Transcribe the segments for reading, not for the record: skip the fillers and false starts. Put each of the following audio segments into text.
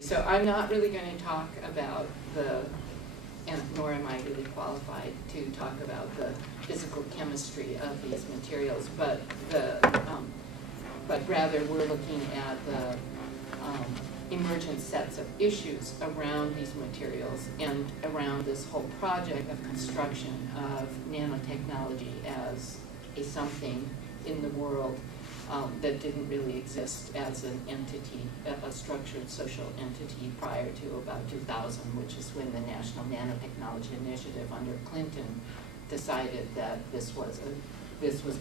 So I'm not really going to talk about and nor am I really qualified to talk about the physical chemistry of these materials, but rather we're looking at the emergent sets of issues around these materials and around this whole project of construction of nanotechnology as a something in the world that didn't really exist as an entity, a structured social entity prior to about 2000, which is when the National Nanotechnology Initiative under Clinton decided that this was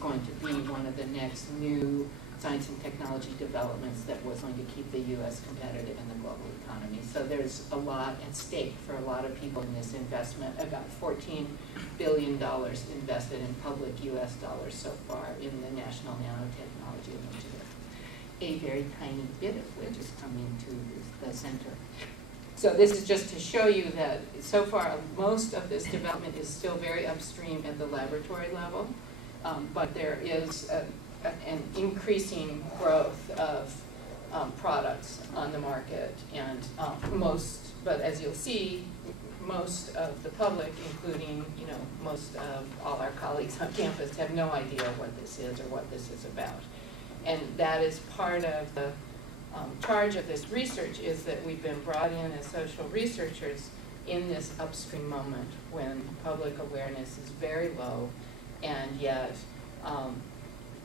going to be one of the next new science and technology developments that was going to keep the U.S. competitive in the global economy. So there's a lot at stake for a lot of people in this investment, about $14 billion invested in public U.S. dollars so far in the National Nanotechnology Initiative. A very tiny bit of which is coming to the center. So this is just to show you that so far most of this development is still very upstream at the laboratory level, but there is an increasing growth of products on the market, and but as you'll see, most of the public, including most of all our colleagues on campus, have no idea what this is or what this is about. And that is part of the charge of this research, is that we've been brought in as social researchers in this upstream moment when public awareness is very low, and yet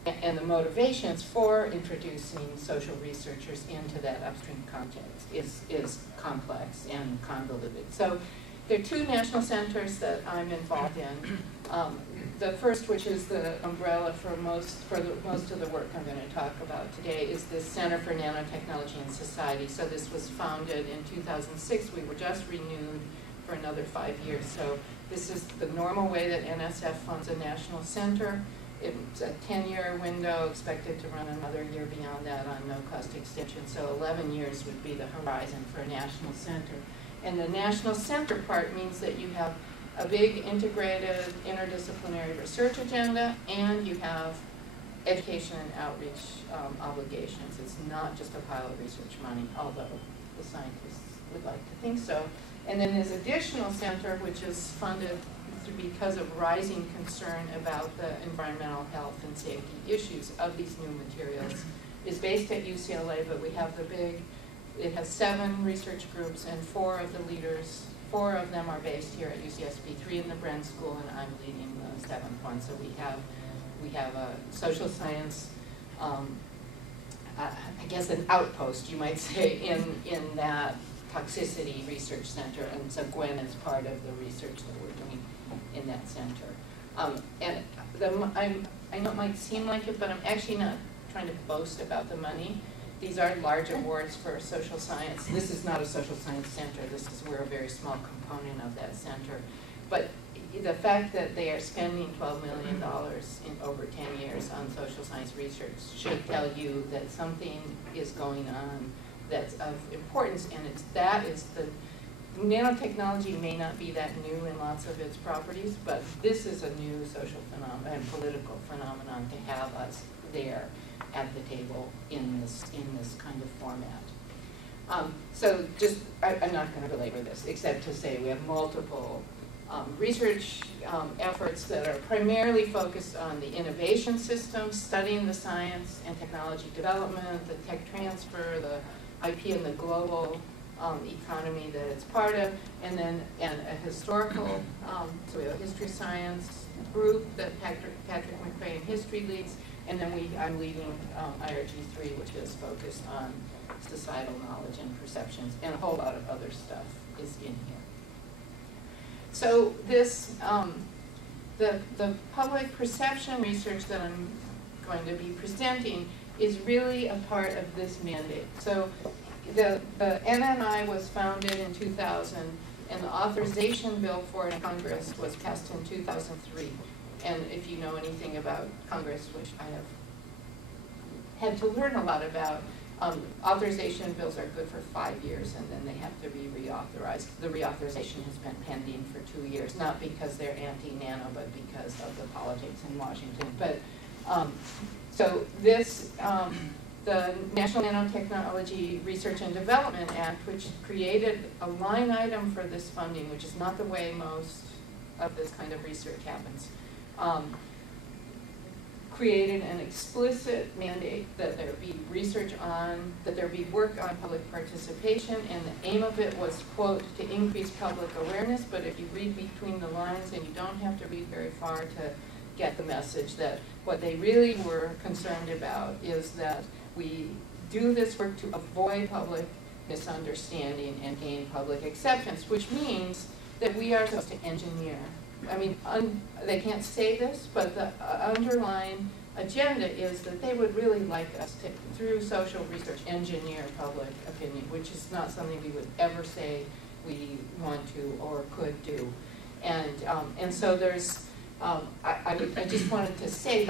and the motivations for introducing social researchers into that upstream context is complex and convoluted. So there are two national centers that I'm involved in. The first, which is the umbrella for most of the work I'm going to talk about today, is the Center for Nanotechnology and Society. So this was founded in 2006. We were just renewed for another 5 years. So this is the normal way that NSF funds a national center. It's a 10-year window, expected to run another year beyond that on no-cost extension. So 11 years would be the horizon for a national center. And the national center part means that you have a big integrated interdisciplinary research agenda, and you have education and outreach obligations. It's not just a pile of research money, although the scientists would like to think so. And then this additional center, which is funded because of rising concern about the environmental health and safety issues of these new materials, is based at UCLA, but we have it has 7 research groups, and 4 of the leaders, 4 of them are based here at UCSB, 3 in the Bren School, and I'm leading the 7th one. So we have a social science, I guess an outpost, you might say, in that toxicity research center, and so Gwen is part of the research that we're doing in that center. I know it might seem like it, but I'm actually not trying to boast about the money. These are large awards for social science. This is not a social science center. We're a very small component of that center. But the fact that they are spending $12 million in over 10 years on social science research should tell you that something is going on that's of importance, and the nanotechnology may not be that new in lots of its properties, but this is a new social phenomenon and political phenomenon to have us there at the table in this kind of format. So I'm not going to belabor this, except to say we have multiple research efforts that are primarily focused on the innovation system, studying the science and technology development, the tech transfer, the IP and the global economy that it's part of, and a historical, so we have a history science group that Patrick McRae in history leads, and then I'm leading IRG3, which is focused on societal knowledge and perceptions, and a whole lot of other stuff is in here. So this, the public perception research that I'm going to be presenting is really a part of this mandate. So the NNI was founded in 2000, and the authorization bill for it in Congress was passed in 2003. And if you know anything about Congress, which I have had to learn a lot about, authorization bills are good for 5 years, and then they have to be reauthorized. The reauthorization has been pending for 2 years, not because they're anti-nano, but because of the politics in Washington. But so this the National Nanotechnology Research and Development Act, which created a line item for this funding, which is not the way most of this kind of research happens, created an explicit mandate that there be research on, that there be work on public participation, and the aim of it was, quote, to increase public awareness, but if you read between the lines, and you don't have to read very far to get the message that what they really were concerned about is that we do this work to avoid public misunderstanding and gain public acceptance, which means that we are supposed to engineer. I mean, they can't say this, but the underlying agenda is that they would really like us to, through social research, engineer public opinion, which is not something we would ever say we want to or could do. And so there's, I just wanted to say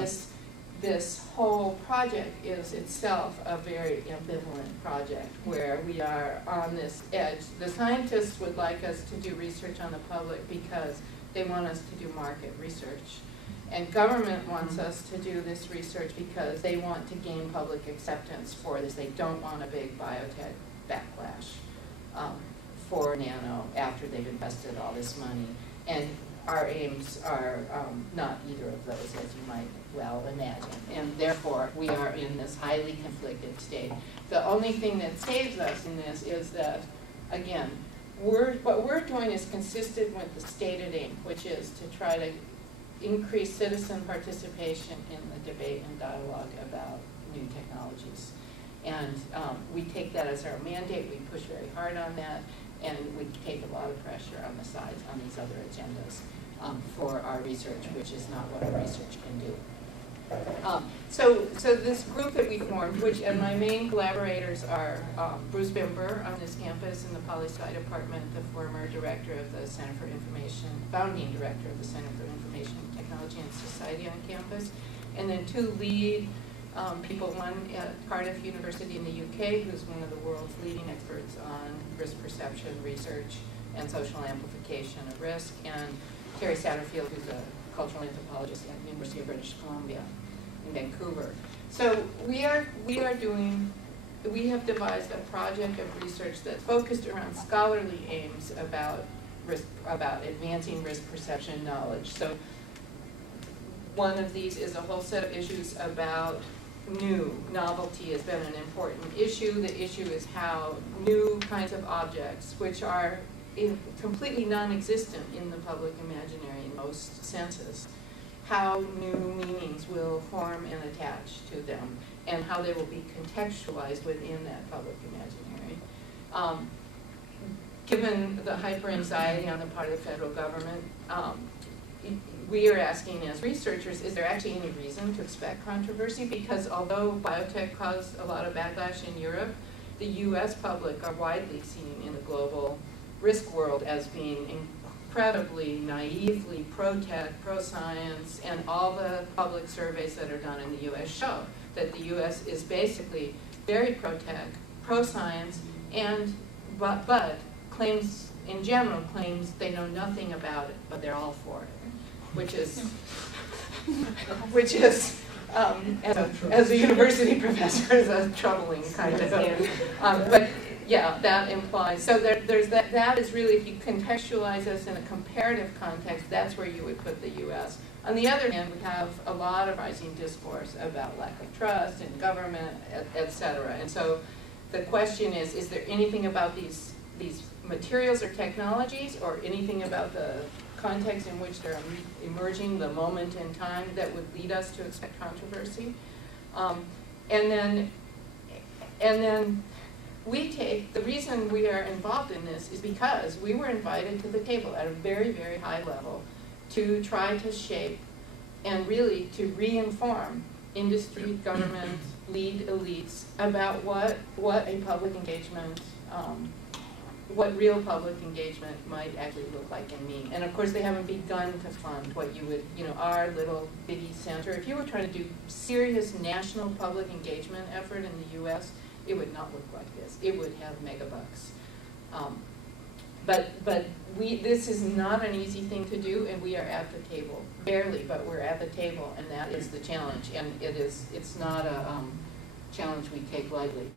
this whole project is itself a very ambivalent project where we are on this edge. The scientists would like us to do research on the public because they want us to do market research. And government wants us to do this research because they want to gain public acceptance for this. They don't want a big biotech backlash for Nano after they've invested all this money. And our aims are not either of those, as you might well imagine. And therefore, we are in this highly conflicted state. The only thing that saves us in this is that, again, what we're doing is consistent with the stated aim, which is to try to increase citizen participation in the debate and dialogue about new technologies. And we take that as our mandate. We push very hard on that. And we take a lot of pressure on the sides on these other agendas for our research, which is not what our research can do. So this group that we formed, and my main collaborators are Bruce Bimber on this campus in the Poli-Sci department, the former director of the Center for Information, founding director of the Center for Information Technology and Society on campus, and then two lead people, one at Cardiff University in the UK, who's one of the world's leading experts on risk perception research and social amplification of risk, and Terry Satterfield, who's a cultural anthropologist at the University of British Columbia in Vancouver. So we have devised a project of research that's focused around scholarly aims about advancing risk perception knowledge. So one of these is a whole set of issues about novelty has been an important issue. The issue is how new kinds of objects, which are completely non-existent in the public imaginary in most senses, how new meanings will form and attach to them, and how they will be contextualized within that public imaginary. Given the hyper-anxiety on the part of the federal government, we are asking as researchers, is there actually any reason to expect controversy? Because although biotech caused a lot of backlash in Europe, the US public are widely seen in the global risk world as being incredibly naively pro-tech, pro-science, and all the public surveys that are done in the US show that the US is basically very pro-tech, pro-science, and but claims, in general, claims they know nothing about it, but they're all for it. Which is, as a university professor, is a troubling kind of thing. But yeah, that implies, so there's that is really, if you contextualize us in a comparative context, that's where you would put the US. On the other hand, we have a lot of rising discourse about lack of trust in government, et cetera. And so the question is there anything about these materials or technologies, or anything about the context in which they're emerging, the moment in time, that would lead us to expect controversy? And then we take, the reason we are involved in this is because we were invited to the table at a very, very high level to try to shape and really to re-inform industry, government, lead elites about what a public engagement, what real public engagement might actually look like and mean. And of course, they haven't begun to fund what you would, our little bitty center. If you were trying to do serious national public engagement effort in the US, it would not look like this. It would have megabucks. But this is not an easy thing to do, and we are at the table. Barely, but we're at the table, and that is the challenge. And it's not challenge we take lightly.